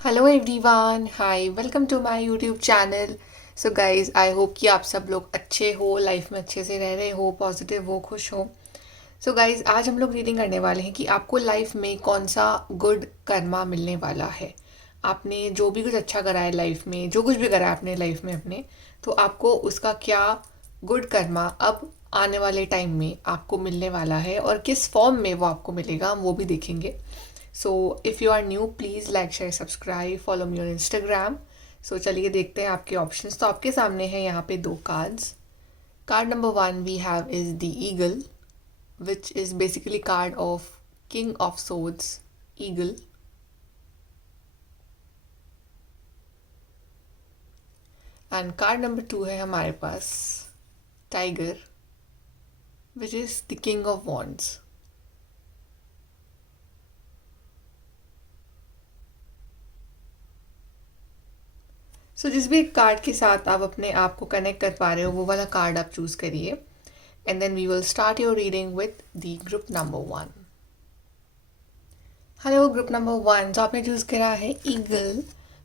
Hello everyone, hi, welcome to my YouTube channel. So guys, I hope कि आप सब लोग अच्छे हो, लाइफ में अच्छे से रह रहे हो, पॉजिटिव हो, खुश हो। सो गाइस, आज हम लोग रीडिंग करने वाले हैं कि आपको लाइफ में कौन सा गुड कर्मा मिलने वाला है। आपने जो भी कुछ अच्छा करा है लाइफ में, जो कुछ भी करा है अपने लाइफ में अपने, तो आपको उसका क्या गुड कर्मा अब आने वाले टाइम में आपको मिलने वाला है और किस फॉर्म में वो आपको मिलेगा, हम वो भी देखेंगे। So if you are new, please like share subscribe, follow me on Instagram. So चलिए देखते हैं आपके ऑप्शंस। तो आपके सामने है यहाँ पे दो cards. Card number one we have is the eagle, which is basically card of king of swords, eagle. And card number two है हमारे पास tiger, which is the king of wands. So जिस भी कार्ड के साथ आप अपने आप को कनेक्ट कर पा रहे हो, वो वाला कार्ड आप चूज़ करिए। And then we will start your reading with the group number one. Hello group number one, जो आपने चूज़ करा है ईगल,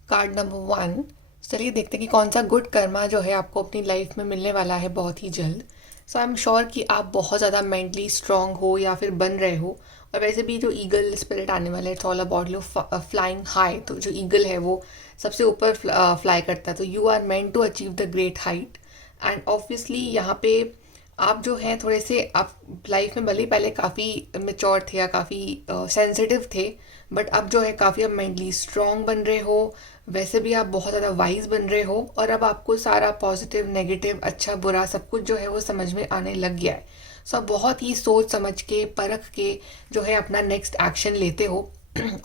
कार्ड नंबर वन। चलिए देखते हैं कि कौन सा गुड कर्मा जो है आपको अपनी लाइफ में मिलने वाला है बहुत ही जल्द। सो आई एम श्योर कि आप बहुत ज़्यादा मेंटली स्ट्रांग हो या फिर बन रहे हो। और वैसे भी जो ईगल स्पिरिट आने वाला है, it's all about you flying high. तो जो ईगल है वो सबसे ऊपर फ्लाई करता है, तो you are meant to achieve the great height. And obviously यहाँ पे आप जो हैं थोड़े से, आप लाइफ में भले ही पहले काफ़ी मेच्योर थे या काफ़ी सेंसिटिव थे, बट अब जो है काफ़ी अब मेंटली स्ट्रांग बन रहे हो। वैसे भी आप बहुत ज़्यादा वाइज बन रहे हो और अब आपको सारा पॉजिटिव नेगेटिव अच्छा बुरा सब कुछ जो है वो समझ में आने लग गया है। सो आप बहुत ही सोच समझ के परख के जो है अपना नेक्स्ट एक्शन लेते हो।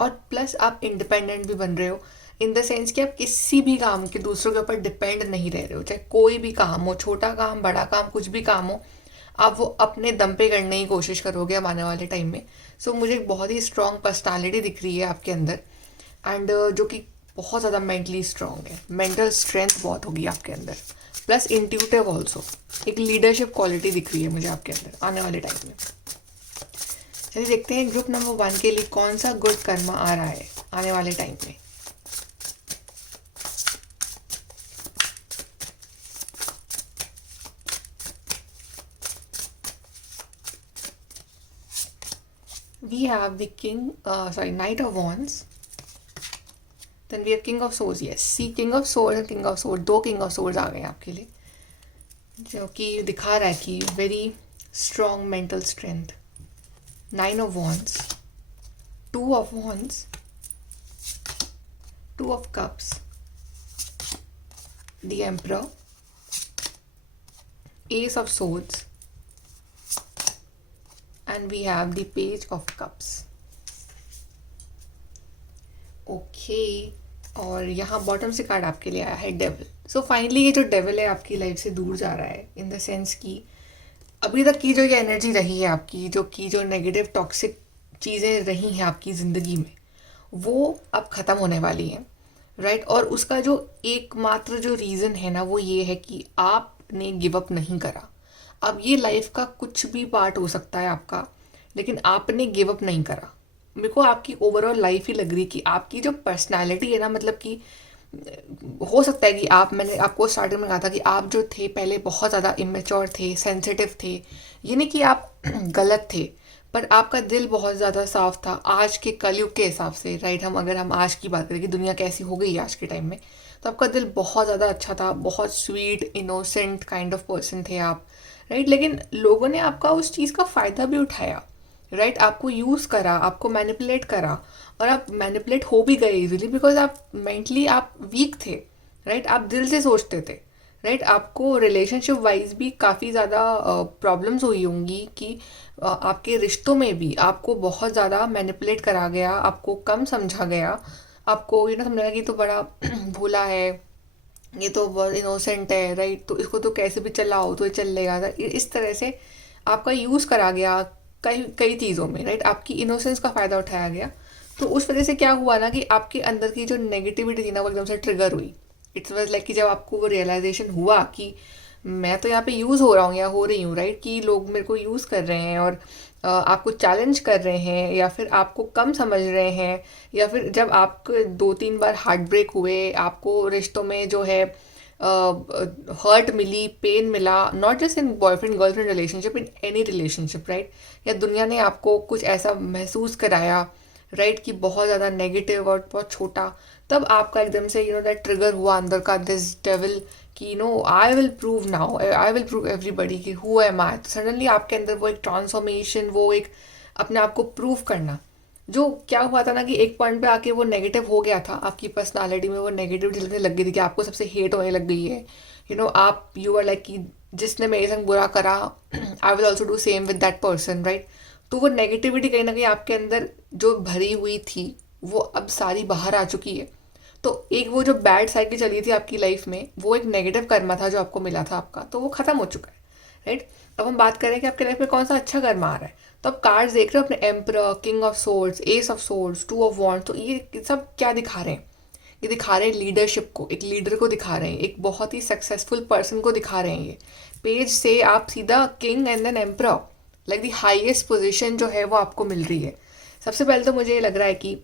और प्लस आप इंडिपेंडेंट भी बन रहे हो, इन द सेंस कि आप किसी भी काम के दूसरों के ऊपर डिपेंड नहीं रह रहे हो। चाहे कोई भी काम हो, छोटा काम बड़ा काम कुछ भी काम हो, आप वो अपने दम पे करने की कोशिश करोगे अब आने वाले टाइम में। सो मुझे एक बहुत ही स्ट्रॉन्ग पर्सनालिटी दिख रही है आपके अंदर। एंड जो कि बहुत ज़्यादा मेंटली स्ट्रॉन्ग है, मेंटल स्ट्रेंथ बहुत होगी आपके अंदर, प्लस इंट्यूटिव ऑल्सो। एक लीडरशिप क्वालिटी दिख रही है मुझे आपके अंदर आने वाले टाइम में। चलिए देखते हैं ग्रुप नंबर वन के लिए कौन सा गुड कर्मा आ रहा है आने वाले टाइम में। We have the king, knight of wands. Then we have king of swords. Yes, see, king of swords and king of swords, दो king of swords आ गए आपके लिए, जो कि दिखा रहा है कि very strong mental strength. Nine of wands, two of wands, two of cups, the emperor, ace of swords, and we have the page of cups. Okay, और यहाँ बॉटम से कार्ड आपके लिए आया है डेविल। सो फाइनली ये जो devil है आपकी लाइफ से दूर जा रहा है, इन द सेंस कि अभी तक की जो ये एनर्जी रही है आपकी, जो नेगेटिव टॉक्सिक चीज़ें रही हैं आपकी ज़िंदगी में, वो अब ख़त्म होने वाली हैं, राइट। और उसका जो एकमात्र जो रीज़न है ना, वो ये है कि आपने गिव अप नहीं करा। अब ये लाइफ का कुछ भी पार्ट हो सकता है आपका, लेकिन आपने गिव अप नहीं करा। मेरे को आपकी ओवरऑल लाइफ ही लग रही कि आपकी जो पर्सनालिटी है ना, मतलब कि हो सकता है कि आप, मैंने आपको स्टार्टिंग में कहा था कि आप जो थे पहले बहुत ज़्यादा इमेच्योर थे, सेंसिटिव थे। ये नहीं कि आप गलत थे, पर आपका दिल बहुत ज़्यादा साफ था आज के कलयुग के हिसाब से, राइट। अगर हम आज की बात करें कि दुनिया कैसी हो गई है आज के टाइम में, तो आपका दिल बहुत ज़्यादा अच्छा था, बहुत sweet innocent kind of person थे आप, राइट। लेकिन लोगों ने आपका उस चीज़ का फ़ायदा भी उठाया, राइट। आपको यूज़ करा, आपको मैनिपुलेट करा, और आप मैनिपुलेट हो भी गए इजीली, बिकॉज आप मेंटली आप वीक थे, राइट। आप दिल से सोचते थे, राइट। आपको रिलेशनशिप वाइज भी काफ़ी ज़्यादा प्रॉब्लम्स हुई होंगी कि आपके रिश्तों में भी आपको बहुत ज़्यादा मैनिपुलेट करा गया, आपको कम समझा गया, आपको ये ना समझा गया कि तो बड़ा भोला है, ये तो बहुत इनोसेंट है, राइट, तो इसको तो कैसे भी चलाओ तो ये चल लेगा। इस तरह से आपका यूज़ करा गया कई कई चीज़ों में, राइट। आपकी इनोसेंस का फ़ायदा उठाया गया। तो उस वजह से क्या हुआ ना कि आपके अंदर की जो नेगेटिविटी थी ना, वो एकदम से ट्रिगर हुई। इट्स वाज लाइक कि जब आपको वो रियलाइजेशन हुआ कि मैं तो यहाँ पे यूज़ हो रहा हूँ या हो रही हूँ, राइट, कि लोग मेरे को यूज़ कर रहे हैं और आपको चैलेंज कर रहे हैं या फिर आपको कम समझ रहे हैं, या फिर जब आपको 2-3 बार हार्ट ब्रेक हुए, आपको रिश्तों में जो है हर्ट मिली, पेन मिला, not just in boyfriend girlfriend relationship, in any relationship, right, या दुनिया ने आपको कुछ ऐसा महसूस कराया, राइट, कि बहुत ज़्यादा नेगेटिव और बहुत छोटा, तब आपका एकदम से दैट ट्रिगर हुआ अंदर का, दिस डेविल, कि I will prove now, I will prove everybody कि हु एम आई। तो सडनली आपके अंदर वो एक ट्रांसफॉर्मेशन, वो एक अपने आप को प्रूव करना, जो क्या हुआ था ना कि एक पॉइंट पे आके वो नेगेटिव हो गया था, आपकी पर्सनालिटी में वो नेगेटिविटी लगने लग गई थी कि आपको सबसे हेट होने लग गई है, आप यू आर लाइक कि जिसने मेरे संग बुरा करा, I will also do same with that person, right. तो वो नेगेटिविटी कहीं ना कहीं आपके अंदर जो भरी हुई थी वो अब सारी बाहर आ चुकी है। तो एक वो जो बैड साइकिल चली थी आपकी लाइफ में, वो एक नेगेटिव कर्मा था जो आपको मिला था आपका, तो वो खत्म हो चुका है, राइट। अब हम बात करें कि आपके लाइफ में कौन सा अच्छा कर्मा आ रहा है। तो आप कार्ड्स देख रहे हो अपने, emperor, king of swords, S of swords, two of wands, तो ये सब क्या दिखा रहे हैं? ये दिखा रहे हैं लीडरशिप को, एक लीडर को दिखा रहे हैं, एक बहुत ही सक्सेसफुल पर्सन को दिखा रहे हैं। ये पेज से आप सीधा king and then emperor, like the highest position जो है वो आपको मिल रही है। सबसे पहले तो मुझे ये लग रहा है कि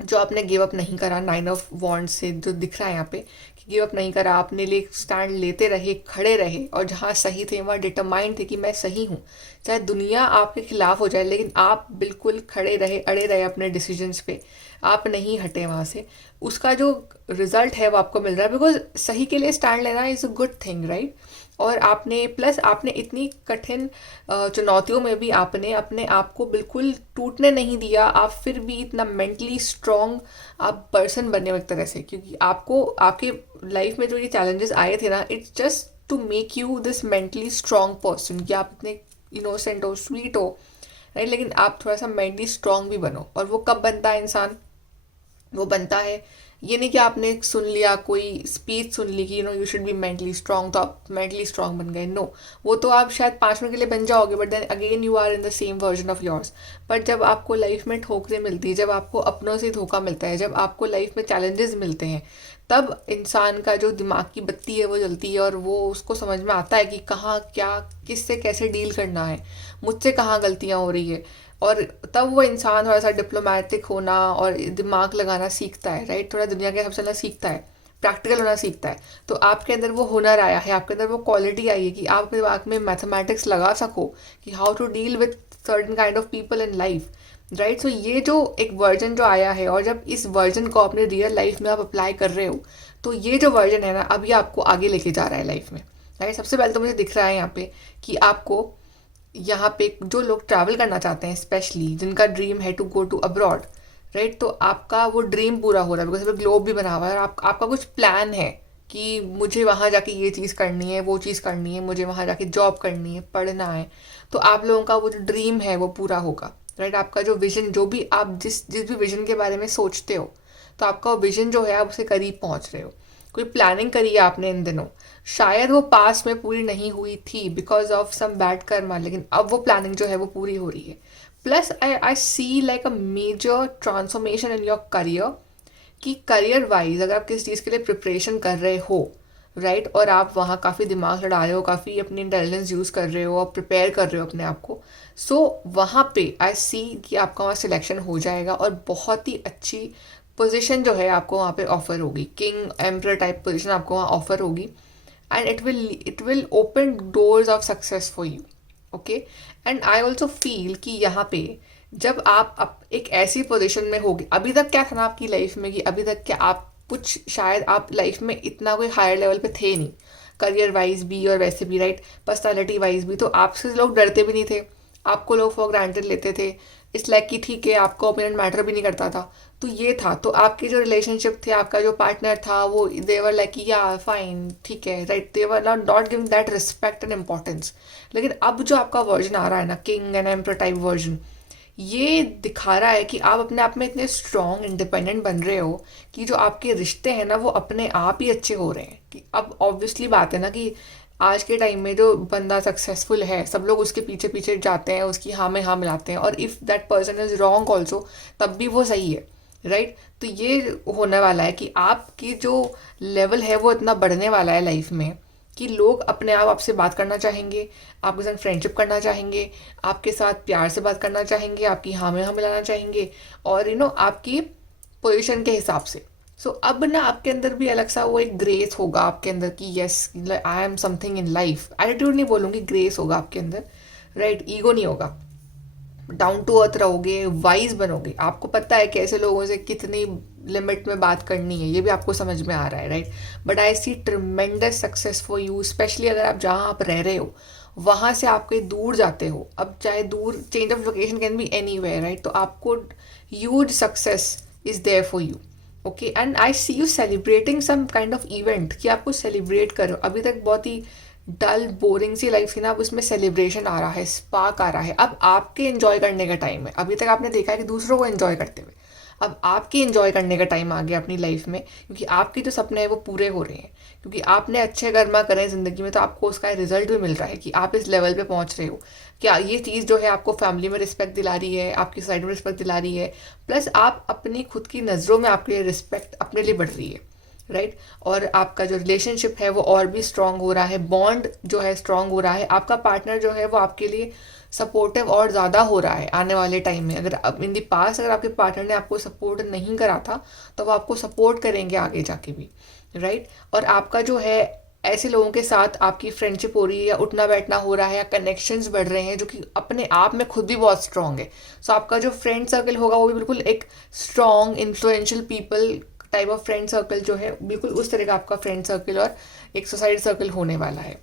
जो आपने गिव अप नहीं करा, 9 ऑफ वॉन्ड्स से जो दिख रहा है यहाँ पे कि गिव अप नहीं करा, अपने लिए स्टैंड लेते रहे, खड़े रहे, और जहाँ सही थे वहाँ डिटरमाइंड थे कि मैं सही हूँ, चाहे दुनिया आपके खिलाफ हो जाए, लेकिन आप बिल्कुल खड़े रहे, अड़े रहे अपने डिसीजंस पे, आप नहीं हटे वहाँ से। उसका जो रिजल्ट है वो आपको मिल रहा है, बिकॉज सही के लिए स्टैंड लेना is a good thing, right. और आपने इतनी कठिन चुनौतियों में भी आपने अपने आप को बिल्कुल टूटने नहीं दिया, आप फिर भी इतना मेंटली स्ट्रॉन्ग आप पर्सन बने हो एक तरह से, क्योंकि आपको आपके लाइफ में जो ये चैलेंजेस आए थे ना, it's just to make you this mentally strong person, कि आप इतने इनोसेंट हो, स्वीट हो, राइट, लेकिन आप थोड़ा सा मेंटली स्ट्रॉन्ग भी बनो। और वो कब बनता है इंसान? वो बनता है, ये नहीं कि आपने सुन लिया, कोई स्पीच सुन ली कि you should be mentally strong, तो आप मेंटली स्ट्रांग बन गए, नो। वो तो आप शायद 5 मिनट के लिए बन जाओगे, but then again you are in the same version of yours. But जब आपको लाइफ में ठोकरें मिलती है, जब आपको अपनों से धोखा मिलता है, जब आपको लाइफ में चैलेंजेस मिलते हैं, तब इंसान का जो दिमाग की बत्ती है वो जलती है, और वो उसको समझ में आता है कि कहाँ क्या, किससे कैसे डील करना है, मुझसे कहाँ गलतियाँ हो रही है। और तब वो इंसान थोड़ा सा डिप्लोमेटिक होना और दिमाग लगाना सीखता है, राइट, थोड़ा दुनिया के हिसाब से चलना सीखता है, प्रैक्टिकल होना सीखता है। तो आपके अंदर वो हुनर आया है, आपके अंदर वो क्वालिटी आई है कि आप अपने दिमाग में मैथमेटिक्स लगा सको कि how to deal with certain kind of people in life, right. So ये जो एक वर्जन जो आया है, और जब इस वर्जन को अपने रियल लाइफ में आप अप्लाई कर रहे हो, तो ये जो वर्जन है ना, अभी आपको आगे लेके जा रहा है लाइफ में, राइट। सबसे पहले तो मुझे दिख रहा है यहाँ पे कि आपको यहाँ पे जो लोग ट्रैवल करना चाहते हैं, स्पेशली जिनका ड्रीम है to go to abroad, right, तो आपका वो ड्रीम पूरा हो रहा है, बिकॉज ग्लोब भी बना हुआ है, और आपका कुछ प्लान है कि मुझे वहाँ जाके ये चीज़ करनी है, वो चीज़ करनी है, मुझे वहाँ जाके जॉब करनी है, पढ़ना है। तो आप लोगों का वो जो ड्रीम है वो पूरा होगा, राइट। आपका जो विजन, जो भी आप जिस जिस भी विजन के बारे में सोचते हो, तो आपका वो विजन जो है आप उसके करीब पहुँच रहे हो। कोई प्लानिंग करी है आपने इन दिनों, शायद वो पास्ट में पूरी नहीं हुई थी because of some bad karma, लेकिन अब वो प्लानिंग जो है वो पूरी हो रही है। Plus I see like a major transformation in your career, कि करियर वाइज अगर आप किसी चीज़ के लिए प्रिपरेशन कर रहे हो, राइट, और आप वहाँ काफ़ी दिमाग लड़ा रहे हो, काफ़ी अपनी इंटेलिजेंस यूज़ कर रहे हो और प्रिपेयर कर रहे हो अपने आप को, सो वहाँ पे आई सी कि आपका वहाँ सिलेक्शन हो जाएगा, और बहुत ही अच्छी पोजीशन जो है आपको वहाँ पे ऑफर होगी, किंग एम्परर टाइप पोजीशन आपको वहाँ ऑफर होगी, and it will open doors of success for you, okay। and I also feel कि यहाँ पे जब आप एक ऐसी पोजीशन में होगे, अभी तक क्या था ना आपकी लाइफ में, कि अभी तक क्या आप कुछ, शायद आप लाइफ में इतना कोई हायर लेवल पे थे नहीं, करियर वाइज भी और वैसे भी, राइट, पर्सनालिटी वाइज भी, तो आपसे लोग डरते भी नहीं थे, आपको लोग फॉर ग्रांटेड लेते थे, इस लाइक की ठीक है, आपका ओपिनियन मैटर भी नहीं करता था। तो ये था, तो आपके जो रिलेशनशिप थे, आपका जो पार्टनर था, वो देवर लाइक या फाइन, ठीक है, right, they're not giving that respect and importance. लेकिन अब जो आपका वर्जन आ रहा है ना, king and emperor type version, ये दिखा रहा है कि आप अपने आप में इतने स्ट्रॉन्ग इंडिपेंडेंट बन रहे हो कि जो आपके रिश्ते हैं ना वो अपने आप ही अच्छे हो रहे हैं। कि अब ऑब्वियसली बात है ना कि आज के टाइम में जो बंदा सक्सेसफुल है, सब लोग उसके पीछे पीछे जाते हैं, उसकी हाँ में हाँ मिलाते हैं, और if that person is wrong also, तब भी वो सही है, राइट। तो ये होने वाला है कि आपकी जो लेवल है वो इतना बढ़ने वाला है लाइफ में, कि लोग अपने आप आपसे बात करना चाहेंगे, आपके साथ फ्रेंडशिप करना चाहेंगे, आपके साथ प्यार से बात करना चाहेंगे, आपकी हाँ में हाँ मिलाना चाहेंगे, और आपकी पोजीशन के हिसाब से। सो अब ना आपके अंदर भी अलग सा वो एक ग्रेस होगा आपके अंदर कि yes I am something in life. Attitude नहीं बोलूँगी, ग्रेस होगा आपके अंदर, राइट। ईगो नहीं होगा, डाउन टू अर्थ रहोगे, वाइज बनोगे, आपको पता है कैसे लोगों से कितनी लिमिट में बात करनी है, ये भी आपको समझ में आ रहा है, right. But I see tremendous success for you, specially अगर आप जहाँ आप रह रहे हो वहाँ से आप कहीं दूर जाते हो। अब चाहे दूर, change of location can be anywhere, right. तो आपको huge success is there for you, okay. And I see you celebrating some kind of event, कि आपको सेलिब्रेट करो। अभी तक बहुत ही डल बोरिंग सी लाइफ थी ना, अब उसमें सेलिब्रेशन आ रहा है, स्पार्क आ रहा है। अब आपके एंजॉय करने का टाइम है। अभी तक आपने देखा है कि दूसरों को एंजॉय करते हुए, अब आपके एंजॉय करने का टाइम आ गया अपनी लाइफ में, क्योंकि आपके जो सपने हैं वो पूरे हो रहे हैं, क्योंकि आपने अच्छे कर्मा करे हैं ज़िंदगी में, तो आपको उसका रिजल्ट भी मिल रहा है कि आप इस लेवल पे पहुंच रहे हो। क्या ये चीज़ जो है आपको फैमिली में रिस्पेक्ट दिला रही है, आपकी सोसाइटी में रिस्पेक्ट दिला रही है, प्लस आप अपनी खुद की नज़रों में आपके लिए रिस्पेक्ट अपने लिए बढ़ रही है, राइट। और आपका जो रिलेशनशिप है वो और भी स्ट्रांग हो रहा है, बॉन्ड जो है स्ट्रांग हो रहा है, आपका पार्टनर जो है वो आपके लिए सपोर्टिव और ज़्यादा हो रहा है आने वाले टाइम में। अगर अब इन दी पास अगर आपके पार्टनर ने आपको सपोर्ट नहीं करा था, तो वो आपको सपोर्ट करेंगे आगे जाके भी, राइट। और आपका जो है ऐसे लोगों के साथ आपकी फ्रेंडशिप हो रही है, या उठना बैठना हो रहा है, या कनेक्शंस बढ़ रहे हैं जो कि अपने आप में खुद भी बहुत स्ट्रांग है। सो आपका जो फ्रेंड सर्कल होगा वो भी बिल्कुल एक strong influential people type of friend circle जो है, बिल्कुल उस तरह का आपका फ्रेंड सर्कल और एक सोसाइटी सर्कल होने वाला है।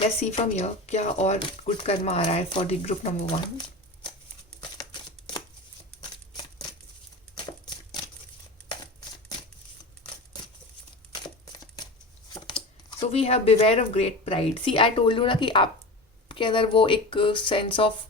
लेट्स सी फ्रॉम हियर क्या और गुड कर्मा आ रहा है for the group number 1। So we have beware of great pride. See I told you ना कि आपके अंदर वो एक सेंस ऑफ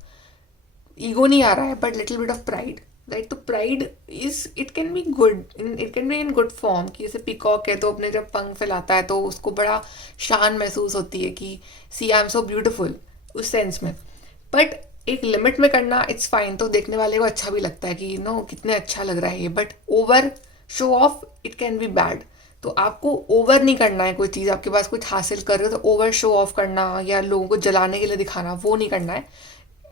ईगो नहीं आ रहा है, but little bit of pride, right. तो pride is, it can be good, it can be in good form, कि जैसे पीकॉक है तो अपने जब पंख फैलाता है तो उसको बड़ा शान महसूस होती है कि सी आई एम सो ब्यूटिफुल, उस सेंस में। बट एक लिमिट में करना इट्स फाइन, तो देखने वाले को अच्छा भी लगता है कि कितने अच्छा लग रहा है ये। But over show off it can be bad. तो आपको ओवर नहीं करना है, कोई चीज़ आपके पास कुछ हासिल कर रहे हो तो ओवर शो ऑफ करना या लोगों को जलाने के लिए दिखाना, वो नहीं करना है।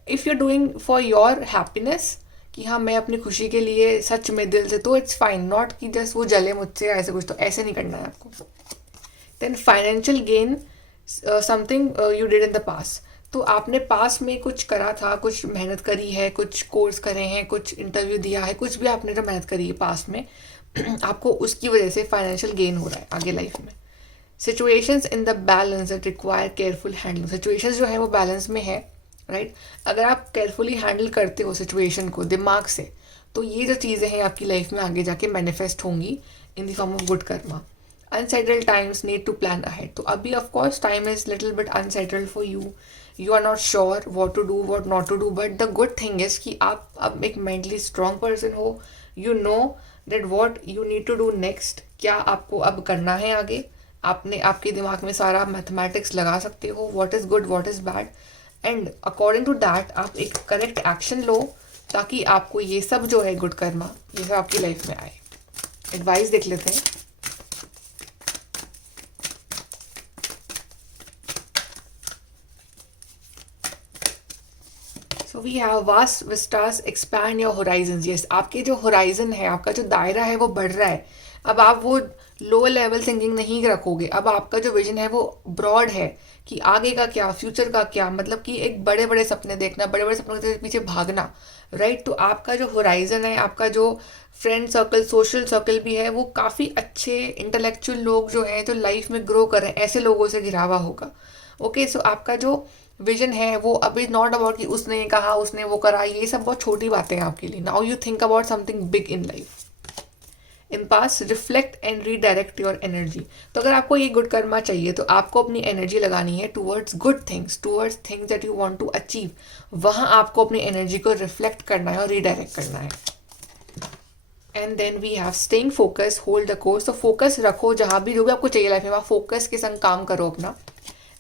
If you doing for your happiness, कि हाँ मैं अपनी खुशी के लिए सच में दिल से, तो इट्स फाइन। नॉट कि जस्ट वो जले मुझसे ऐसे कुछ, तो ऐसे नहीं करना है आपको। Then financial gain something you did in the past. तो आपने पास में कुछ करा था, कुछ मेहनत करी है, कुछ कोर्स करे हैं, कुछ इंटरव्यू दिया है, कुछ भी आपने जो मेहनत करी है पास में आपको उसकी वजह से फाइनेंशियल गेन हो रहा है आगे लाइफ में। Situations in the balance that require careful handling. Situations जो है वो बैलेंस में है, राइट। अगर आप केयरफुली हैंडल करते हो सिचुएशन को दिमाग से, तो ये जो चीज़ें हैं आपकी लाइफ में आगे जाके मैनिफेस्ट होंगी in the form of good karma. Unsettled times need to plan ahead. तो अभी of course time is little bit unsettled for you are not sure what to do what not to do, but the good thing is कि आप अब एक mentally strong person हो। You know that what you need to do next, क्या आपको अब करना है आगे। आपने आपके दिमाग में सारा मैथमेटिक्स लगा सकते हो, what is good what is bad, and according to that आप एक करेक्ट एक्शन लो, ताकि आपको ये सब जो है गुड कर्मा ये सब आपकी लाइफ में आए। एडवाइस देख लेते हैं। So we have vast vistas expand your horizon. Yes, आपके जो होराइजन है, आपका जो दायरा है वो बढ़ रहा है। अब आप वो लो लेवल थिंकिंग नहीं रखोगे, अब आपका जो विजन है वो ब्रॉड है कि आगे का क्या, फ्यूचर का क्या, मतलब कि एक बड़े बड़े सपने देखना, बड़े बड़े सपनों के पीछे भागना, राइट। तो आपका जो होराइजन है, आपका जो फ्रेंड सर्कल, सोशल सर्कल भी है, वो काफ़ी अच्छे इंटेलेक्चुअल लोग जो हैं, जो लाइफ में ग्रो कर रहे हैं, ऐसे लोगों से घिरा हुआ होगा। ओके, सो आपका जो विजन है वो अभी नॉट अबाउट कि उसने कहा, उसने वो करा, ये सब बहुत छोटी बातें हैं आपके लिए। Now you think about something big in life. In pass reflect and redirect your energy. तो अगर आपको ये गुड कर्मा चाहिए तो आपको अपनी एनर्जी लगानी है towards good things, towards things that you want to achieve. वहाँ आपको अपनी एनर्जी को रिफ्लेक्ट करना है और रीडायरेक्ट करना है। And then we have staying focus, hold the course. तो फोकस रखो, जहाँ भी जो भी आपको चाहिए लाइफ में, वहाँ फोकस के संग काम करो अपना।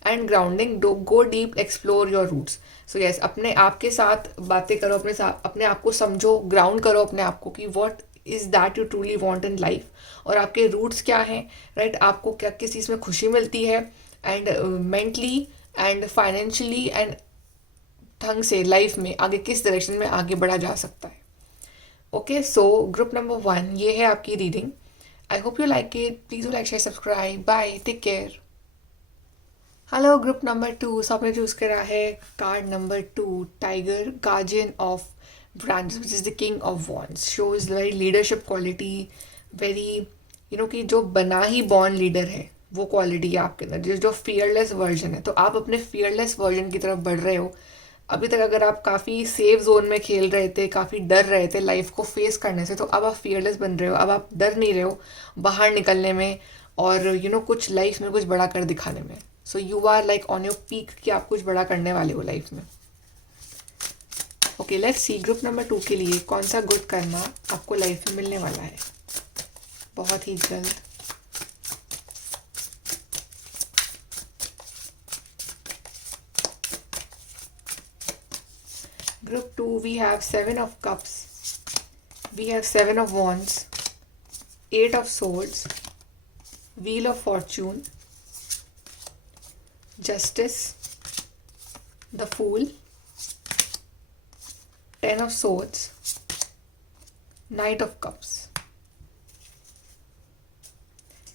And grounding, go deep, explore your roots. So yes, अपने आप के साथ बातें करो, अपने आप को समझो, ग्राउंड करो अपने आप को कि what is that you truly want in life, और आपके रूट्स क्या हैं, राइट, आपको क्या किस चीज़ में खुशी मिलती है, and mentally and financially and ढंग से लाइफ में आगे किस डायरेक्शन में आगे बढ़ा जा सकता है. ओके, सो ग्रुप नंबर 1 ये है आपकी reading. I hope you like it. Please do like, share, subscribe. Bye, take care. Hello group number 2. So आपने चूज़ करा है card number 2, tiger, guardian of brands, which is the king of wands. Shows very leadership quality, very कि जो बना ही born leader है वो quality है आपके अंदर, जो फियरलेस वर्जन है. तो आप अपने फियरलेस वर्जन की तरफ बढ़ रहे हो. अभी तक अगर आप काफ़ी सेफ जोन में खेल रहे थे, काफ़ी डर रहे थे लाइफ को फेस करने से, तो अब आप फियरलेस बन रहे हो. अब आप डर नहीं रहे हो बाहर निकलने में और कुछ लाइफ में कुछ बड़ा कर दिखाने में. So you are like on your peak कि आप कुछ बड़ा करने वाले हो लाइफ में. Okay, let's see group number 2 के लिए कौन सा गुड कर्मा आपको लाइफ में मिलने वाला है बहुत ही जल्द. Group 2, we have 7 of cups, we have 7 of wands, 8 of swords, wheel of fortune, justice, the fool, 10 of swords, knight of cups,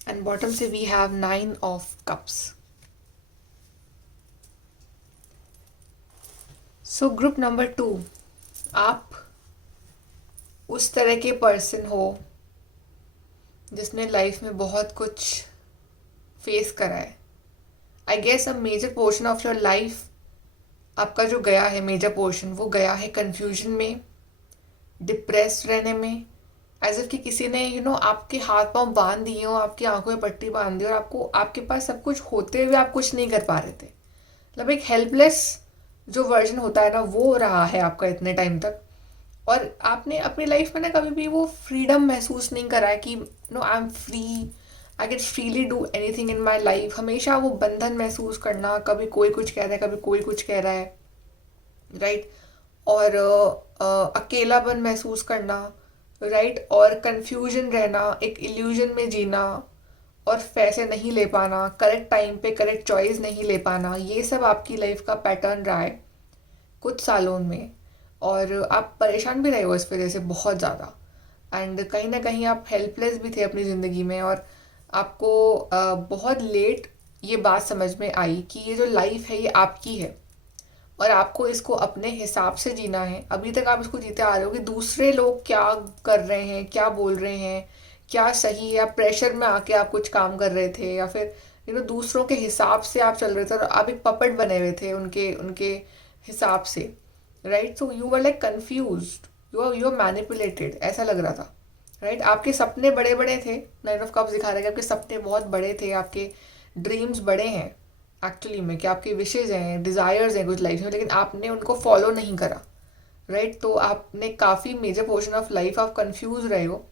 and bottom से we have 9 of cups. So group number 2, आप उस तरह के person हो जिसने life में बहुत कुछ फेस करा है. I guess a major portion of your life आपका जो गया है, मेजर पोर्शन वो गया है कन्फ्यूजन में, डिप्रेस्ड रहने में, एज इफ कि किसी ने आपके हाथ पांव बांध दिए हो, आपकी आंखों में पट्टी बांध दी और आपके पास सब कुछ होते हुए आप कुछ नहीं कर पा रहे थे. मतलब एक हेल्पलेस जो वर्जन होता है ना, वो रहा है आपका इतने टाइम तक. और आपने अपनी लाइफ में ना कभी भी वो फ्रीडम महसूस नहीं करा है कि I am free, I can freely do anything in my life. हमेशा वो बंधन महसूस करना, कभी कोई कुछ कह रहा है, कभी कोई कुछ कह रहा है, राइट. और अकेलापन महसूस करना, राइट, और कन्फ्यूजन रहना, एक इल्यूजन में जीना, और पैसे नहीं ले पाना, करेक्ट टाइम पे करेक्ट चॉइस नहीं ले पाना, ये सब आपकी लाइफ का पैटर्न रहा है कुछ सालों में. और आप परेशान भी रहे हो इस वजह से बहुत ज़्यादा. एंड कहीं ना कहीं आप हेल्पलेस भी थे अपनी ज़िंदगी में. और आपको बहुत लेट ये बात समझ में आई कि ये जो लाइफ है ये आपकी है और आपको इसको अपने हिसाब से जीना है. अभी तक आप इसको जीते आ रहे हो कि दूसरे लोग क्या कर रहे हैं, क्या बोल रहे हैं, क्या सही है. प्रेशर में आके आप कुछ काम कर रहे थे, या फिर दूसरों के हिसाब से आप चल रहे थे और आप एक पपेट बने हुए थे उनके उनके हिसाब से, right. So you were like confused, you are manipulated, ऐसा लग रहा था, राइट. आपके सपने बड़े बड़े थे. 9 ऑफ कप्स दिखा रहा है कि आपके सपने बहुत बड़े थे, आपके ड्रीम्स बड़े हैं एक्चुअली में, कि आपके विशेज़ हैं, डिज़ायर्स हैं कुछ लाइफ में, लेकिन आपने उनको फॉलो नहीं करा, राइट. तो आपने काफ़ी मेजर पोर्शन ऑफ लाइफ आप कंफ्यूज रहे हो,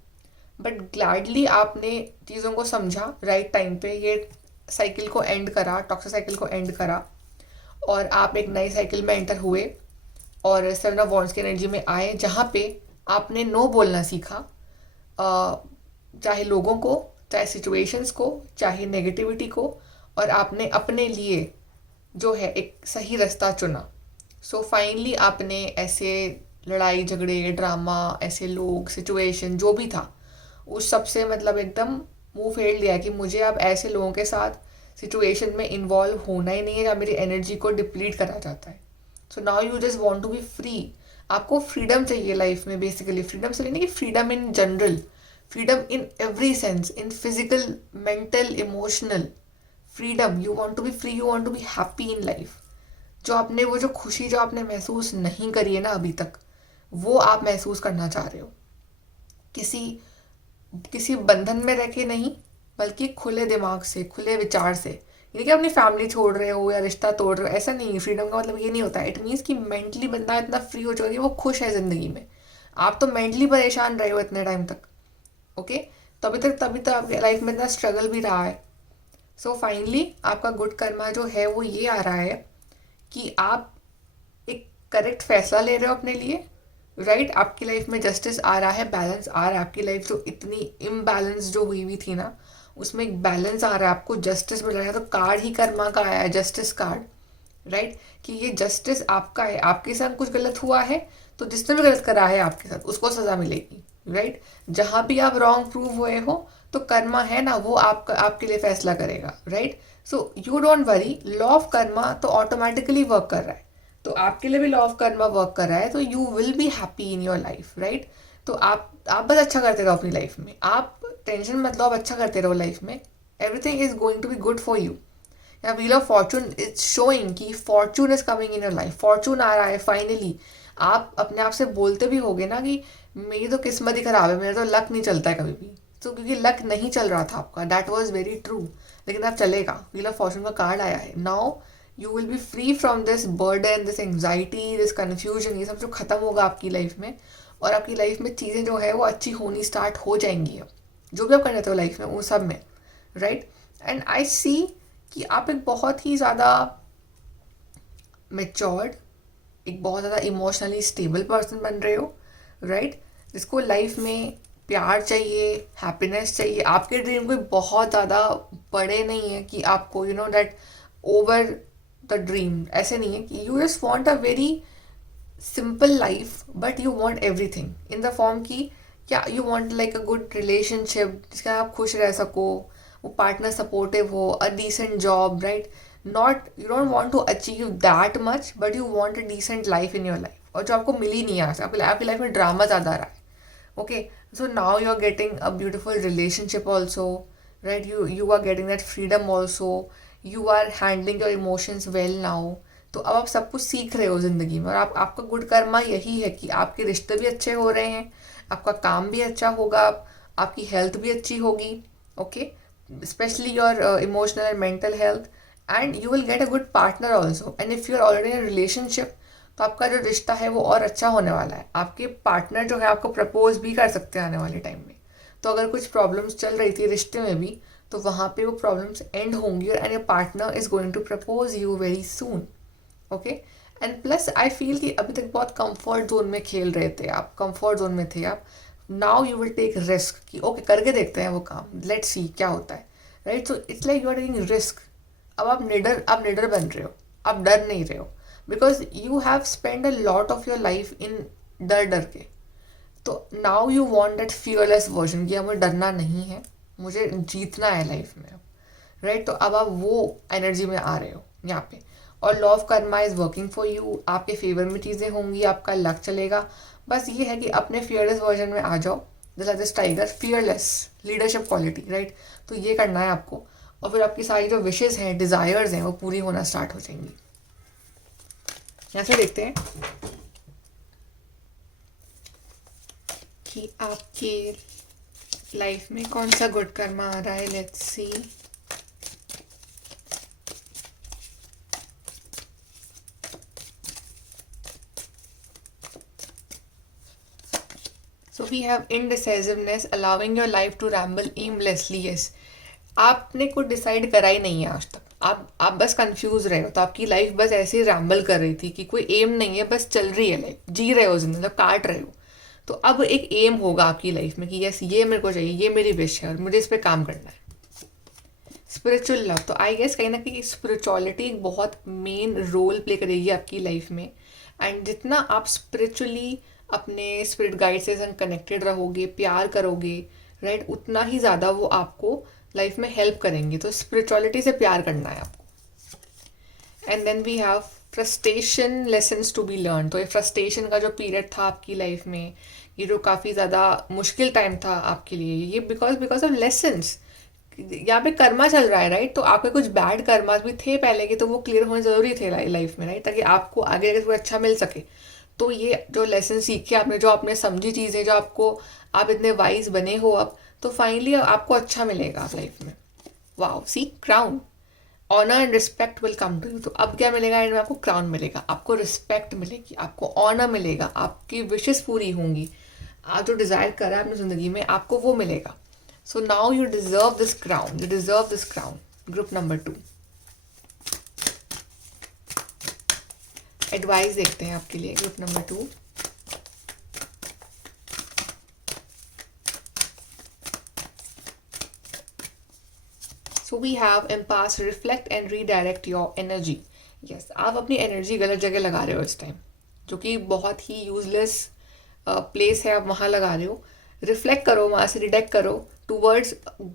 बट ग्लैडली आपने चीज़ों को समझा राइट टाइम पे. ये साइकिल को एंड करा, टॉक्सिक साइकिल को एंड करा, और आप एक नई साइकिल में एंटर हुए और 7 ऑफ वॉन्ड्स की एनर्जी में आए, जहाँ पे आपने नो बोलना सीखा, चाहे लोगों को, चाहे सिचुएशंस को, चाहे नेगेटिविटी को, और आपने अपने लिए जो है एक सही रास्ता चुना. सो फाइनली आपने ऐसे लड़ाई झगड़े, ड्रामा, ऐसे लोग, सिचुएशन जो भी था, उस सब से मतलब एकदम मुंह फेर लिया कि मुझे अब ऐसे लोगों के साथ सिचुएशन में इन्वॉल्व होना ही नहीं है जहाँ मेरी एनर्जी को डिप्लीट करा जाता है. So now you just want to be free. आपको फ्रीडम चाहिए लाइफ में. बेसिकली फ्रीडम से नहीं कि freedom in general, freedom in every sense, in physical, mental, emotional freedom. You want to be free, you want to be happy in life. वो जो खुशी जो आपने महसूस नहीं करी है ना अभी तक, वो आप महसूस करना चाह रहे हो. किसी बंधन में रह के नहीं, बल्कि खुले दिमाग से, खुले विचार से. ये कि अपनी फैमिली छोड़ रहे हो या रिश्ता तोड़ रहे हो, ऐसा नहीं. फ्रीडम का मतलब ये नहीं होता. इट मीन्स कि मेंटली बंदा इतना फ्री हो चुका है कि वो खुश है ज़िंदगी में. आप तो मेंटली परेशान रहे हो इतने टाइम तक, ओके. तभी तो आपकी लाइफ में इतना स्ट्रगल भी रहा है. सो फाइनली आपका गुड कर्मा जो है वो ये आ रहा है कि आप एक करेक्ट फैसला ले रहे हो अपने लिए, राइट आपकी लाइफ में जस्टिस आ रहा है, बैलेंस आ रहा है। आपकी लाइफ जो इतनी इम्बैलेंस जो हुई हुई थी ना, उसमें एक बैलेंस आ रहा है, आपको जस्टिस मिल रहा है। तो कार्ड ही कर्मा का आया है, जस्टिस कार्ड, राइट कि ये जस्टिस आपका है। आपके साथ कुछ गलत हुआ है तो जिसने भी गलत करा है आपके साथ उसको सज़ा मिलेगी, राइट। जहाँ भी आप रॉन्ग प्रूव हुए हो तो कर्मा है ना, वो आपका आपके लिए फैसला करेगा, right. So you don't worry, law of Karma तो ऑटोमेटिकली वर्क कर रहा है। तो आपके लिए भी लॉ ऑफ कर्मा वर्क कर रहा है, तो you will be happy in your life, right. तो आप बस अच्छा करते रहो अपनी लाइफ में, आप टेंशन मत लो, आप अच्छा करते रहो लाइफ में। Everything is going to be good for you. या wheel of fortune is showing कि fortune is coming in your life, fortune आ रहा है फाइनली। आप अपने आप से बोलते भी होगे ना कि मेरी तो किस्मत ही खराब है, मेरा तो लक नहीं चलता है कभी भी। तो क्योंकि लक नहीं चल रहा था आपका, दैट वॉज वेरी ट्रू, लेकिन अब चलेगा। व्हील ऑफ फॉर्चून का कार्ड आया है now. You will be free from this burden, this anxiety, this confusion, ये सब जो खत्म होगा आपकी लाइफ में। और आपकी लाइफ में चीज़ें जो है वो अच्छी होनी स्टार्ट हो जाएंगी। अब जो भी आप करने थे लाइफ में वो सब में, राइट। एंड आई सी कि आप एक बहुत ही ज़्यादा मेच्योर्ड, एक बहुत ज़्यादा इमोशनली स्टेबल पर्सन बन रहे हो, राइट। जिसको लाइफ में प्यार चाहिए, हैप्पीनेस चाहिए। आपके ड्रीम कोई बहुत ज़्यादा बड़े नहीं है कि आपको you know that over the dream, ऐसे नहीं है कि you just want a very simple life, but you want everything in the form की क्या you want like a good relationship जिसका आप खुश रह सको, वो पार्टनर सपोर्टिव हो, a decent job, right. Not you don't want to achieve that much, but you want a decent life in your life. और जो आपको मिली नहीं है, आज आपकी लाइफ में ड्रामा ज़्यादा आ रहा है। Okay, so now you are getting a beautiful relationship also, right. You are getting that freedom also, you are handling your emotions well now. तो अब आप सब कुछ सीख रहे हो ज़िंदगी में, और आपका गुड कर्मा यही है कि आपके रिश्ते भी अच्छे हो रहे हैं, आपका काम भी अच्छा होगा, आपकी हेल्थ भी अच्छी होगी, okay, especially your emotional and mental health, and you will get a good partner also, and if you are already in a relationship तो आपका जो रिश्ता है वो और अच्छा होने वाला है। आपके पार्टनर जो है आपको प्रपोज भी कर सकते हैं आने वाले टाइम में। तो अगर कुछ प्रॉब्लम्स चल रही थी रिश्ते में भी, तो वहाँ पे वो प्रॉब्लम्स एंड होंगी, और and your partner is going to propose you very soon, okay. And plus I feel कि अभी तक बहुत कंफर्ट जोन में खेल रहे थे आप, कंफर्ट जोन में थे आप। Now you will take risk कि ओके करके देखते हैं वो काम, लेट्स सी क्या होता है, right. So it's like you are taking risk. अब आप निडर बन रहे हो, आप डर नहीं रहे हो, because you have spend a lot of your life in डर डर के। तो now you want that fearless version कि हमें डरना नहीं है, मुझे जीतना है लाइफ में, राइट। तो अब आप वो एनर्जी में आ रहे हो यहाँ पे, और law of Karma is working for you. आपके फेवर में चीज़ें होंगी, आपका लक चलेगा। बस ये है कि अपने फियरलेस वर्जन में आ जाओ, जैसा this tiger, fearless leadership quality, right. तो ये करना है आपको, और फिर आपकी सारी जो विशेज़ हैं, डिज़ायर्स हैं, वो पूरी होना स्टार्ट हो जाएंगी। यहाँ से देखते हैं कि आपके लाइफ में कौन सा गुड कर्मा आ रहा है। Let's see. So we have indecisiveness, allowing your life to ramble aimlessly. Yes, आपने कुछ डिसाइड करा ही नहीं है आज तक, आप बस कंफ्यूज रहे हो। तो आपकी लाइफ बस ऐसे ही रैम्बल कर रही थी कि कोई एम नहीं है, बस चल रही है लाइफ, जी रहे हो जिंदगी, मतलब काट रहे हो। तो अब एक एम होगा आपकी लाइफ में कि यस ये मेरे को चाहिए, ये मेरी विश है और मुझे इस पर काम करना है। स्पिरिचुअल लव, तो आई गेस कहीं ना कहीं स्पिरिचुअलिटी एक बहुत मेन रोल प्ले करेगी आपकी लाइफ में। एंड जितना आप स्पिरिचुअली अपने स्पिरिट गाइड से कनेक्टेड रहोगे, प्यार करोगे, राइट, उतना ही ज़्यादा वो आपको लाइफ में हेल्प करेंगे। तो स्पिरिचुअलिटी से प्यार करना है आपको। And then we have frustration lessons to be learn. तो ये फ्रस्ट्रेशन का जो पीरियड था आपकी लाइफ में, ये जो काफ़ी ज़्यादा मुश्किल टाइम था आपके लिए, ये बिकॉज ऑफ लेसन्स। यहाँ पे कर्मा चल रहा है, राइट। तो आपके कुछ बैड कर्मा भी थे पहले के, तो वो क्लियर होने ज़रूरी थे लाइफ में, राइट, ताकि आपको आगे अगर कोई अच्छा मिल सके। तो ये जो लेसन सीखे आपने, जो आपने समझी चीज़ें, जो आपको आप इतने वाइज बने हो अब, तो फाइनली आपको अच्छा मिलेगा लाइफ में। Wow, see crown, honour and respect will come to you. तो अब क्या मिलेगा एंड में? आपको क्राउन मिलेगा, आपको रिस्पेक्ट मिलेगी, आपको ऑनर मिलेगा, आपकी विशेस पूरी होंगी, आप जो डिज़ायर करा है अपनी ज़िंदगी में आपको वो मिलेगा। So now you deserve this crown, you deserve this crown. Group number 2, advice देखते हैं आपके लिए। Group number 2, so we have empaths, reflect and redirect your energy. Yes, आप अपनी एनर्जी गलत जगह लगा रहे हो इस टाइम, जो कि बहुत ही यूजलेस प्लेस है, आप वहाँ लगा रहे हो। रिफ्लेक्ट करो, वहाँ से रिडायरेक्ट करो towards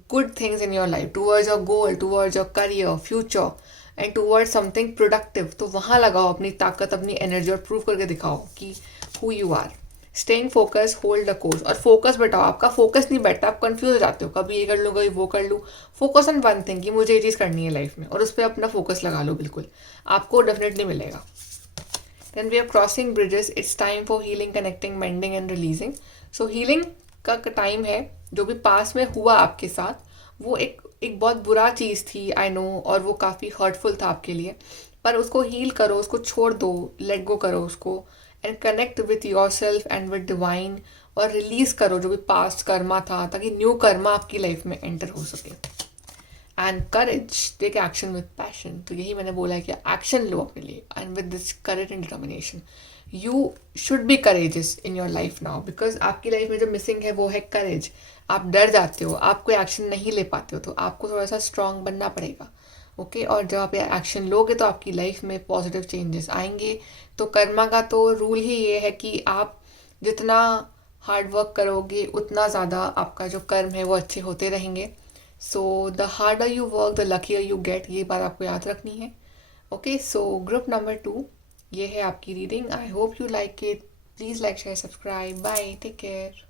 good things in your life, towards your goal, towards your career, future and towards something productive. तो वहाँ लगाओ अपनी ताकत, अपनी एनर्जी और प्रूव करके दिखाओ कि who you are. Staying focus, hold the course. और फोकस बैठाओ, आपका फोकस नहीं बैठता, आप कंफ्यूज हो जाते हो, कभी ये कर लूँ कभी वो कर लूँ। फोकस ऑन वन थिंग कि मुझे ये चीज़ करनी है लाइफ में, और उस पर अपना फोकस लगा लो, बिल्कुल आपको डेफिनेटली मिलेगा। Then we are crossing bridges, it's time for healing, connecting, mending and releasing. So healing का टाइम है। जो भी पास में हुआ आपके साथ, वो एक बहुत बुरा चीज़ थी, आई नो, और वो काफ़ी हर्टफुल था आपके लिए, पर उसको हील करो, उसको छोड़ दो, लेट गो करो उसको, and connect with your self and with divine, और रिलीज करो जो भी पास्ट कर्मा था, ताकि न्यू कर्मा आपकी लाइफ में एंटर हो सके। And courage, take action with passion. तो यही मैंने बोला है कि एक्शन लो अपने लिए, and with this courage and determination. You should be courageous in your life now, because आपकी लाइफ में जो मिसिंग है वो है करेज। आप डर जाते हो, आप कोई एक्शन नहीं ले पाते हो, तो आपको थोड़ा सा स्ट्रांग बनना पड़ेगा। ओके, और जब आप ये एक्शन लोगे तो आपकी लाइफ में पॉजिटिव चेंजेस आएंगे। तो कर्मा का तो रूल ही ये है कि आप जितना हार्ड वर्क करोगे, उतना ज़्यादा आपका जो कर्म है वो अच्छे होते रहेंगे। So the harder you work, the luckier you get, ये बात आपको याद रखनी है। ओके, सो ग्रुप नंबर 2, ये है आपकी reading. I hope you like it. Please like, share, subscribe. Bye, take care.